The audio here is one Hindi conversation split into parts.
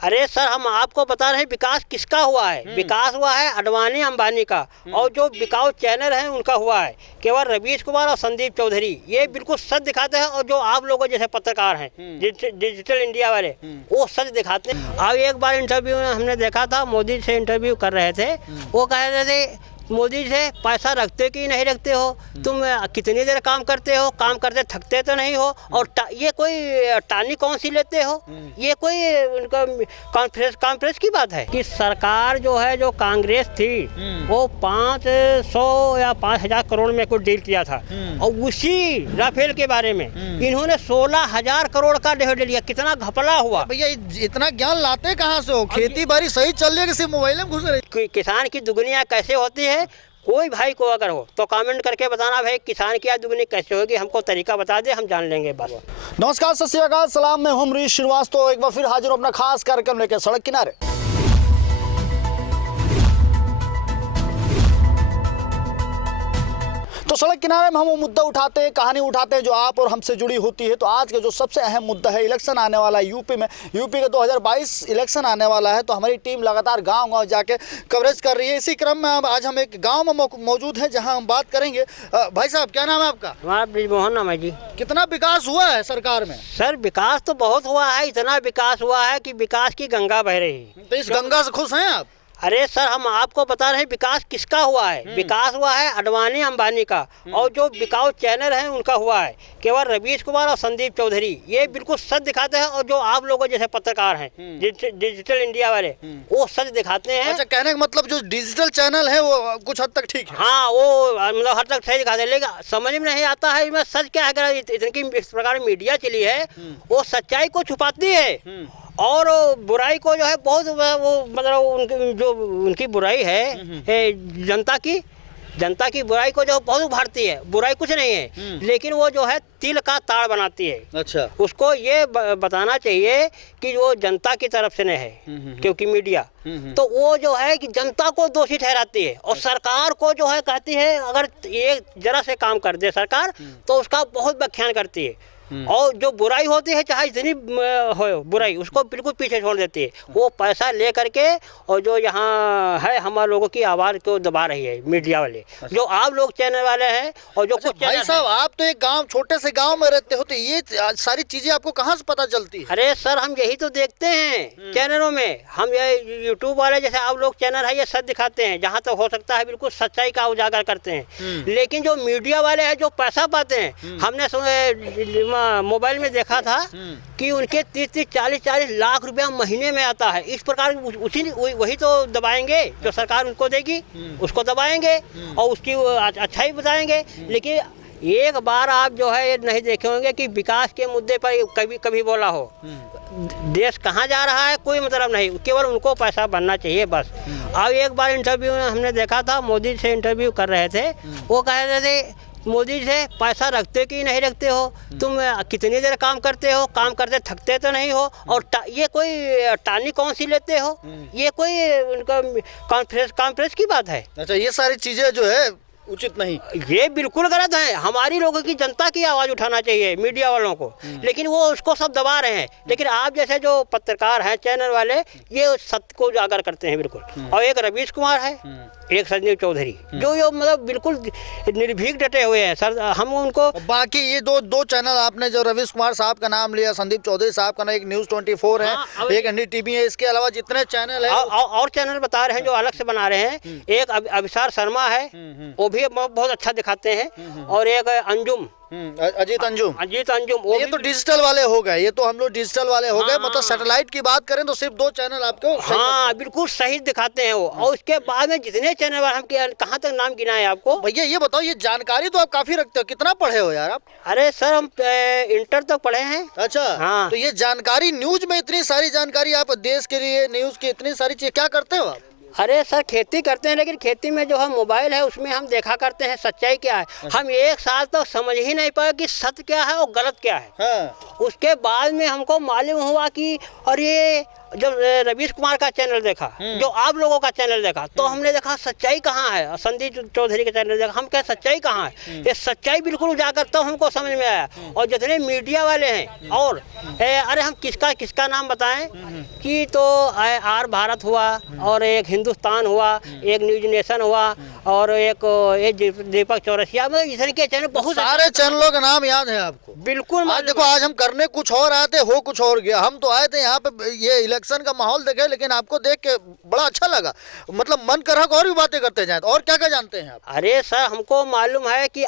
अरे सर, हम आपको बता रहे हैं विकास किसका हुआ है। विकास हुआ है अडवाणी अंबानी का, और जो बिकाऊ चैनल है उनका हुआ है। केवल रवीश कुमार और संदीप चौधरी ये बिल्कुल सच दिखाते हैं, और जो आप लोगों जैसे पत्रकार हैं डिजिटल इंडिया वाले, वो सच दिखाते हैं। अब एक बार इंटरव्यू में हमने देखा था, मोदी से इंटरव्यू कर रहे थे, वो कह रहे थे मोदी से पैसा रखते कि नहीं रखते हो, तुम कितनी देर काम करते हो, काम करते थकते तो नहीं हो, और ये कोई टानी कौन सी लेते हो, ये कोई उनका कॉन्फ्रेंस की बात है कि सरकार जो है, जो कांग्रेस थी, वो 500 या 5,000 करोड़ में कुछ डील किया था, और उसी राफेल के बारे में इन्होंने 16,000 करोड़ का ले लिया। कितना घपला हुआ भैया, इतना ज्ञान लाते कहाँ से हो? खेती बाड़ी सही चल रही है कि सिर्फ मोबाइल में घुस रही? किसान की दुगनिया कैसे होती है, कोई भाई को अगर हो तो कमेंट करके बताना भाई, किसान की दुगनी कैसे होगी, हमको तरीका बता दे, हम जान लेंगे बात। नमस्कार, सत श्री अकाल, सलाम, मैं हूं अमरीश श्रीवास्तव, एक बार फिर हाजिर हूं अपना खास कार्यक्रम लेकर सड़क किनारे। तो सड़क किनारे में हम वो मुद्दा उठाते हैं, कहानी उठाते हैं जो आप और हमसे जुड़ी होती है। तो आज का जो सबसे अहम मुद्दा है, इलेक्शन आने वाला है यूपी में, यूपी का 2022 इलेक्शन आने वाला है। तो हमारी टीम लगातार गांव-गांव जाके कवरेज कर रही है। इसी क्रम में आज हम एक गांव में मौजूद हैं, जहां हम बात करेंगे। भाई साहब, क्या नाम है आपका? हमारा ब्रिजमोहन नाम है जी। कितना विकास हुआ है सरकार में? सर, विकास तो बहुत हुआ है, इतना विकास हुआ है कि विकास की गंगा बह रही है। तो इस गंगा से खुश हैं आप? अरे सर, हम आपको बता रहे हैं विकास किसका हुआ है। विकास हुआ है अडवाणी अंबानी का, और जो बिकाऊ चैनल है उनका हुआ है। केवल रवीश कुमार और संदीप चौधरी ये बिल्कुल सच दिखाते हैं, और जो आप लोगों जैसे पत्रकार हैं डिजिटल इंडिया वाले, वो सच दिखाते हैं। अच्छा, कहने का मतलब जो डिजिटल चैनल है वो कुछ हद तक ठीक है? हाँ, वो मतलब हद तक सही दिखाते हैं, लेकिन समझ में नहीं आता है इसमें सच क्या है। अगर इतनी इस प्रकार मीडिया चली है, वो सच्चाई को छुपाती है, और बुराई को जो है बहुत, वो मतलब उनकी बुराई है, जनता की बुराई को जो बहुत उभारती है। बुराई कुछ नहीं है, लेकिन वो जो है तिल का ताड़ बनाती है। अच्छा, उसको ये बताना चाहिए कि वो जनता की तरफ से नहीं है, क्योंकि मीडिया तो वो जो है कि जनता को दोषी ठहराती है, और सरकार को जो है कहती है अगर ये जरा से काम कर दे सरकार, तो उसका बहुत व्याख्यान करती है। और जो बुराई होती है, चाहे इतनी हो बुराई, उसको बिल्कुल पीछे छोड़ देती है। वो पैसा ले करके, और जो यहाँ है हमारे लोगों की आवाज़ को दबा रही है मीडिया वाले, जो आप लोग चैनल वाले हैं, और जो कुछ भाई साहब, आप तो एक गांव, छोटे से गांव में रहते हो, तो ये सारी चीजें आपको कहाँ से पता चलती है? अरे सर, हम यही तो देखते हैं चैनलों में। हम ये यूट्यूब वाले जैसे आप लोग चैनल है, ये सच दिखाते हैं, जहाँ तक हो सकता है बिल्कुल सच्चाई का उजागर करते हैं। लेकिन जो मीडिया वाले हैं, जो पैसा पाते हैं, हमने मोबाइल में देखा था कि उनके 30-30, 40-40 लाख रुपया महीने में आता है। इस प्रकार वही तो दबाएंगे, जो सरकार उनको देगी उसको दबाएंगे, और उसकी अच्छाई बताएंगे। लेकिन एक बार आप जो है ये नहीं देखे होंगे कि विकास के मुद्दे पर कभी बोला हो। देश कहाँ जा रहा है कोई मतलब नहीं, केवल उनको पैसा बनना चाहिए बस। अब एक बार इंटरव्यू में हमने देखा था, मोदी से इंटरव्यू कर रहे थे, वो कह रहे थे मोदी से पैसा रखते कि नहीं रखते हो, तुम कितनी देर काम करते हो, काम करते थकते तो नहीं हो, और ये कोई टानी कौन सी लेते हो, ये कोई उनका कॉन्फ्रेंस की बात है। अच्छा, ये सारी चीजें जो है उचित नहीं, ये बिल्कुल गलत है। हमारी लोगों की, जनता की आवाज़ उठाना चाहिए मीडिया वालों को, लेकिन वो उसको सब दबा रहे हैं। लेकिन आप जैसे जो पत्रकार हैं चैनल वाले, ये सत्य को उजागर करते हैं बिल्कुल। और एक रवीश कुमार है, एक संदीप चौधरी, जो ये मतलब बिल्कुल निर्भीक डटे हुए हैं सर। हम उनको, बाकी ये दो चैनल आपने जो रवीश कुमार साहब का नाम लिया, संदीप चौधरी साहब का ना, एक न्यूज़ 24 है, एक NDTV है, इसके अलावा जितने चैनल है और चैनल बता रहे हैं जो अलग से बना रहे हैं। एक अभिसार शर्मा है, वो भी बहुत अच्छा दिखाते हैं, और एक अंजुम, अजीत अंजुम, ये तो डिजिटल वाले हो गए। ये तो हम लोग डिजिटल वाले हो गए। मतलब सैटेलाइट की बात करें तो सिर्फ 2 चैनल आपको हाँ बिल्कुल सही दिखाते हैं वो। और उसके बाद में जितने चैनल हम कहाँ तक नाम गिनाए आपको? भैया ये बताओ, ये जानकारी तो आप काफी रखते हो, कितना पढ़े हो यार आप? अरे सर, हम इंटर तक पढ़े हैं। अच्छा, हाँ। तो ये जानकारी, न्यूज में इतनी सारी जानकारी, आप देश के लिए न्यूज की इतनी सारी चीज क्या करते हो आप? अरे सर, खेती करते हैं, लेकिन खेती में जो हम मोबाइल है उसमें हम देखा करते हैं सच्चाई क्या है। हम एक साल तक समझ ही नहीं पाए कि सत्य क्या है और गलत क्या है। हाँ। उसके बाद में हमको मालूम हुआ कि अरे जब रवीश कुमार का चैनल देखा, जो आप लोगों का चैनल देखा, तो हमने देखा सच्चाई कहाँ है। संदीप चौधरी का चैनल देखा, हम क्या सच्चाई कहाँ है, ये सच्चाई बिल्कुल उजागर तब हमको समझ में आया। और जितने मीडिया वाले हैं, और अरे हम किसका नाम बताएं कि तो आर भारत हुआ, और एक हिंदुस्तान हुआ, एक न्यूज नेशन हुआ, और एक दीपक चौरसिया, मतलब इस तरह के चैनल बहुत सारे चैनलों का नाम याद है आपको? बिल्कुल। आज देखो, आज हम करने कुछ और आए थे, हो कुछ और गया। हम तो आए थे यहाँ पे ये इलेक्शन का माहौल देखे, लेकिन आपको देख के बड़ा अच्छा लगा, मतलब मन कर और भी बातें करते जाए। और क्या क्या जानते हैं आप? अरे सर, हमको मालूम है कि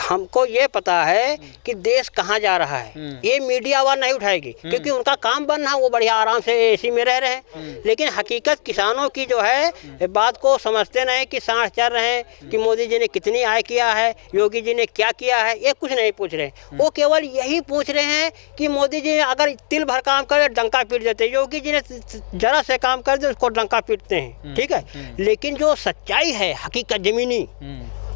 हमको ये पता है कि देश कहाँ जा रहा है, ये मीडिया वाला नहीं उठाएगी, क्योंकि उनका काम बन रहा है, वो बढ़िया आराम से एसी में रह रहे हैं। लेकिन हकीकत किसानों की जो है बात को समझते नहीं कि सांस चल रहे हैं कि मोदी जी ने कितनी आय किया है, योगी जी ने क्या किया है, ये कुछ नहीं पूछ रहे। वो केवल यही पूछ रहे हैं कि मोदी जी ने अगर तिल भर काम करे डंका पीट देते, योगी जी ने जरा से काम कर दे उसको डंका पीटते हैं, ठीक है। लेकिन जो सच्चाई है, हकीकत जमीनी,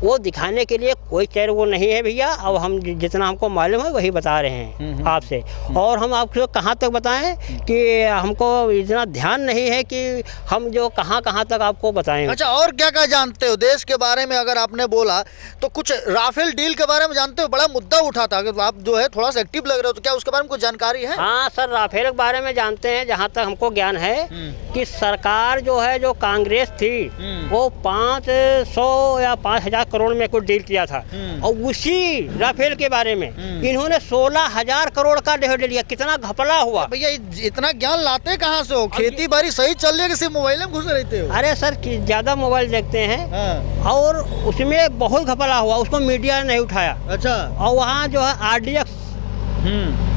वो दिखाने के लिए कोई चैनल वो नहीं है भैया। अब हम जितना हमको मालूम है वही बता रहे हैं आपसे। और हम आपको कहाँ तक बताएं कि हमको इतना ध्यान नहीं है कि हम जो कहाँ तक आपको बताएं। अच्छा, और क्या क्या जानते हो देश के बारे में? अगर आपने बोला तो कुछ राफेल डील के बारे में जानते हो? बड़ा मुद्दा उठा था, अगर आप जो है थोड़ा सा एक्टिव लग रहे हो, तो क्या उसके बारे में कुछ जानकारी है? हाँ सर, राफेल के बारे में जानते हैं। जहाँ तक हमको ज्ञान है कि सरकार जो है, जो कांग्रेस थी, वो 500 या 5000 करोड़ में कुछ डील किया था, और उसी राफेल के बारे में इन्होंने 16,000 करोड़ का ले लिया। कितना घपला हुआ भैया, इतना ज्ञान लाते कहाँ से हो? खेती बाड़ी सही चल रही है कि सिर्फ मोबाइल में घुसे रहते हो? अरे सर, ज्यादा मोबाइल देखते हैं। हाँ। और उसमें बहुत घपला हुआ, उसको मीडिया ने नहीं उठाया। अच्छा। और वहाँ जो है RDX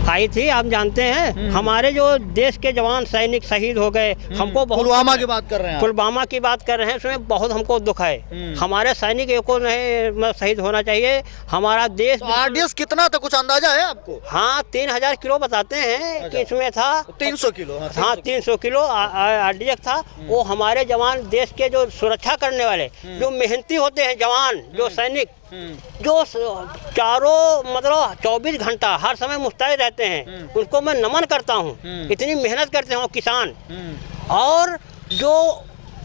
आई थी, आप जानते हैं, हमारे जो देश के जवान सैनिक शहीद हो गए। हमको बहुत पुलवामा की बात कर रहे हैं, पुलवामा की बात कर रहे हैं, उसमें बहुत हमको दुख है। हमारे सैनिक को नहीं शहीद होना चाहिए, हमारा देश। तो RDX कितना था, कुछ अंदाजा है आपको? हाँ, 3000 किलो बताते हैं कि इसमें था। 300 किलो? हाँ, 300 किलो RDX था। वो हमारे जवान, देश के जो सुरक्षा करने वाले, जो मेहनती होते हैं जवान, जो सैनिक, जो चारों मतलब 24 घंटा हर समय मुस्तैद रहते हैं, उनको मैं नमन करता हूँ। इतनी मेहनत करते हैं किसान, और जो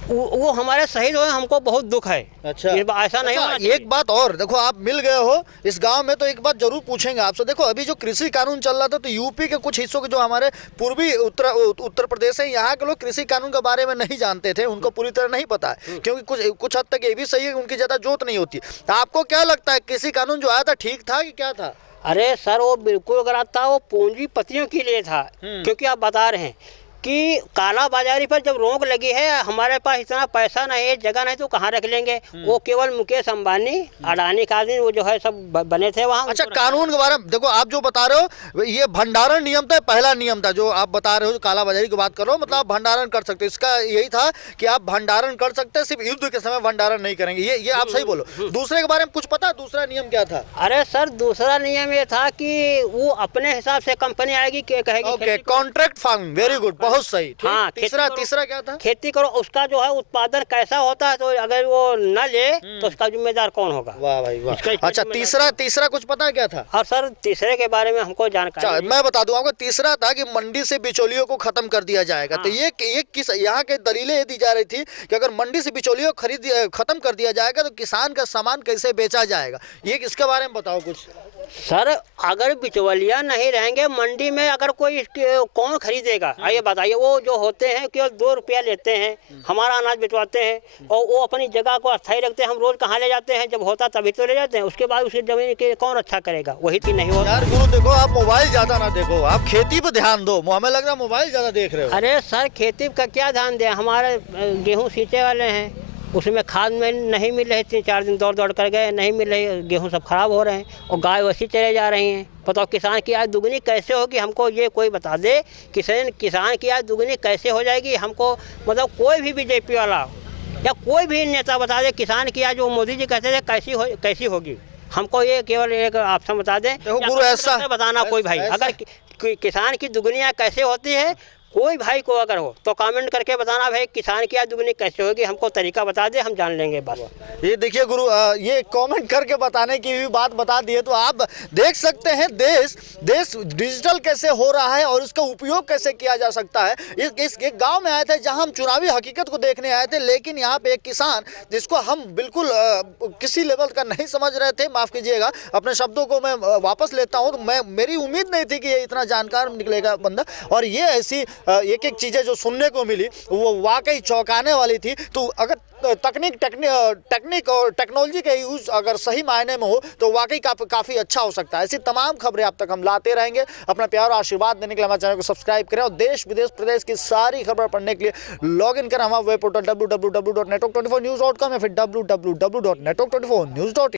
वो हमारे शहीद हुए, हमको बहुत दुख है। अच्छा, ऐसा नहीं होना चाहिए। एक बात और देखो, आप मिल गए हो इस गांव में, तो एक बात जरूर पूछेंगे आपसे। देखो, अभी जो कृषि कानून चल रहा था, तो यूपी के कुछ हिस्सों के जो हमारे पूर्वी उत्तर प्रदेश है, यहाँ के लोग कृषि कानून के बारे में नहीं जानते थे, उनको पूरी तरह नहीं पता है, क्योंकि कुछ हद तक ये भी सही है कि उनकी ज्यादा जोत नहीं होती। तो आपको क्या लगता है, कृषि कानून जो आया था ठीक था कि क्या था? अरे सर, वो बिल्कुल गलत था। वो पूंजीपतियों के लिए था, क्योंकि आप बता रहे हैं कि काला बाजारी पर जब रोक लगी है, हमारे पास इतना पैसा नहीं है, जगह नहीं, तो कहाँ रख लेंगे। वो केवल मुकेश अंबानी, अडानी का आदमी, वो जो है सब बने थे वहाँ। अच्छा, कानून के बारे में देखो, आप जो बता रहे हो, ये भंडारण नियम था, पहला नियम था जो आप बता रहे हो, काला बाजारी की बात करो, मतलब आप भंडारण कर सकते हो। इसका यही था कि आप भंडारण कर सकते हैं, सिर्फ युद्ध के समय भंडारण नहीं करेंगे। ये आप सही बोलो। दूसरे के बारे में कुछ पता? दूसरा नियम क्या था? अरे सर, दूसरा नियम ये था कि वो अपने हिसाब से कंपनी आएगी, कहेगी। Okay, contract farming, very good, बहुत सही। हाँ, तीसरा क्या था? खेती करो, उसका जो है उत्पादन कैसा होता है, तो अगर वो न ले तो उसका जिम्मेदार कौन होगा? वाह भाई वाह। अच्छा, तीसरा कुछ पता क्या था? और सर, तीसरे के बारे में हमको जानकारी, मैं बता दूं आपको। तीसरा था कि मंडी से बिचौलियों को खत्म कर दिया जाएगा। तो ये किस यहाँ के दलीलें दी जा रही थी कि अगर मंडी से बिचौलियों को खत्म कर दिया जाएगा, तो किसान का सामान कैसे बेचा जाएगा। ये इसके बारे में बताओ कुछ। सर, अगर बिचौलिया नहीं रहेंगे मंडी में, अगर कोई कौन खरीदेगा? आइए बताइए। वो जो होते हैं केवल 2 रुपया लेते हैं, हमारा अनाज बिचवाते हैं, और वो अपनी जगह को अस्थायी रखते हैं। हम रोज कहाँ ले जाते हैं? जब होता तभी तो ले जाते हैं, उसके बाद उसकी जमीन के कौन अच्छा करेगा? वही चीज नहीं होता। यार गुरु, देखो, आप मोबाइल ज्यादा ना देखो, आप खेती पे ध्यान दो। हमें लग रहा है मोबाइल ज्यादा देख रहे हो। अरे सर, खेती का क्या ध्यान दें? हमारे गेहूँ सींचे वाले हैं, उसमें खाद में नहीं मिल रही, 3-4 दिन दौड़ कर गए, नहीं मिल रही, गेहूं सब खराब हो रहे हैं, और गाय वैसी चले जा रही हैं। बताओ, किसान की आय दुगनी कैसे होगी? हमको ये कोई बता दे, किसान की आय दुगनी कैसे हो जाएगी? हमको मतलब कोई भी बीजेपी वाला या कोई भी नेता बता दे, किसान की आय जो मोदी जी कहते थे कैसी होगी? हमको ये केवल एक ऑप्शन बता दें, गुरु, ऐसा बताना कोई भाई, अगर किसान की दुगनी आय कैसे होती है, कोई भाई को अगर हो तो कमेंट करके बताना भाई किसान की आय दुगनी कैसे होगी, हमको तरीका बता दे, हम जान लेंगे बाबा। ये देखिए गुरु, ये कमेंट करके बताने की भी बात बता दी है, तो आप देख सकते हैं देश डिजिटल कैसे हो रहा है और उसका उपयोग कैसे किया जा सकता है। इस एक गांव में आए थे जहां हम चुनावी हकीकत को देखने आए थे, लेकिन यहाँ पे एक किसान जिसको हम बिल्कुल किसी लेवल का नहीं समझ रहे थे, माफ कीजिएगा अपने शब्दों को मैं वापस लेता हूँ, तो मेरी उम्मीद नहीं थी कि ये इतना जानकार निकलेगा बंदा। और ये ऐसी एक एक चीज़ें जो सुनने को मिली वो वाकई चौंकाने वाली थी। तो अगर तकनीक और टेक्नोलॉजी का यूज़ अगर सही मायने में हो तो वाकई काफ़ी अच्छा हो सकता है। ऐसी तमाम खबरें आप तक हम लाते रहेंगे। अपना प्यार और आशीर्वाद देने के लिए हमारे चैनल को सब्सक्राइब करें और देश विदेश प्रदेश की सारी खबर पढ़ने के लिए लॉग इन करें हमारा वेब पोर्टल www.network24news.com या फिर www.network24news.in।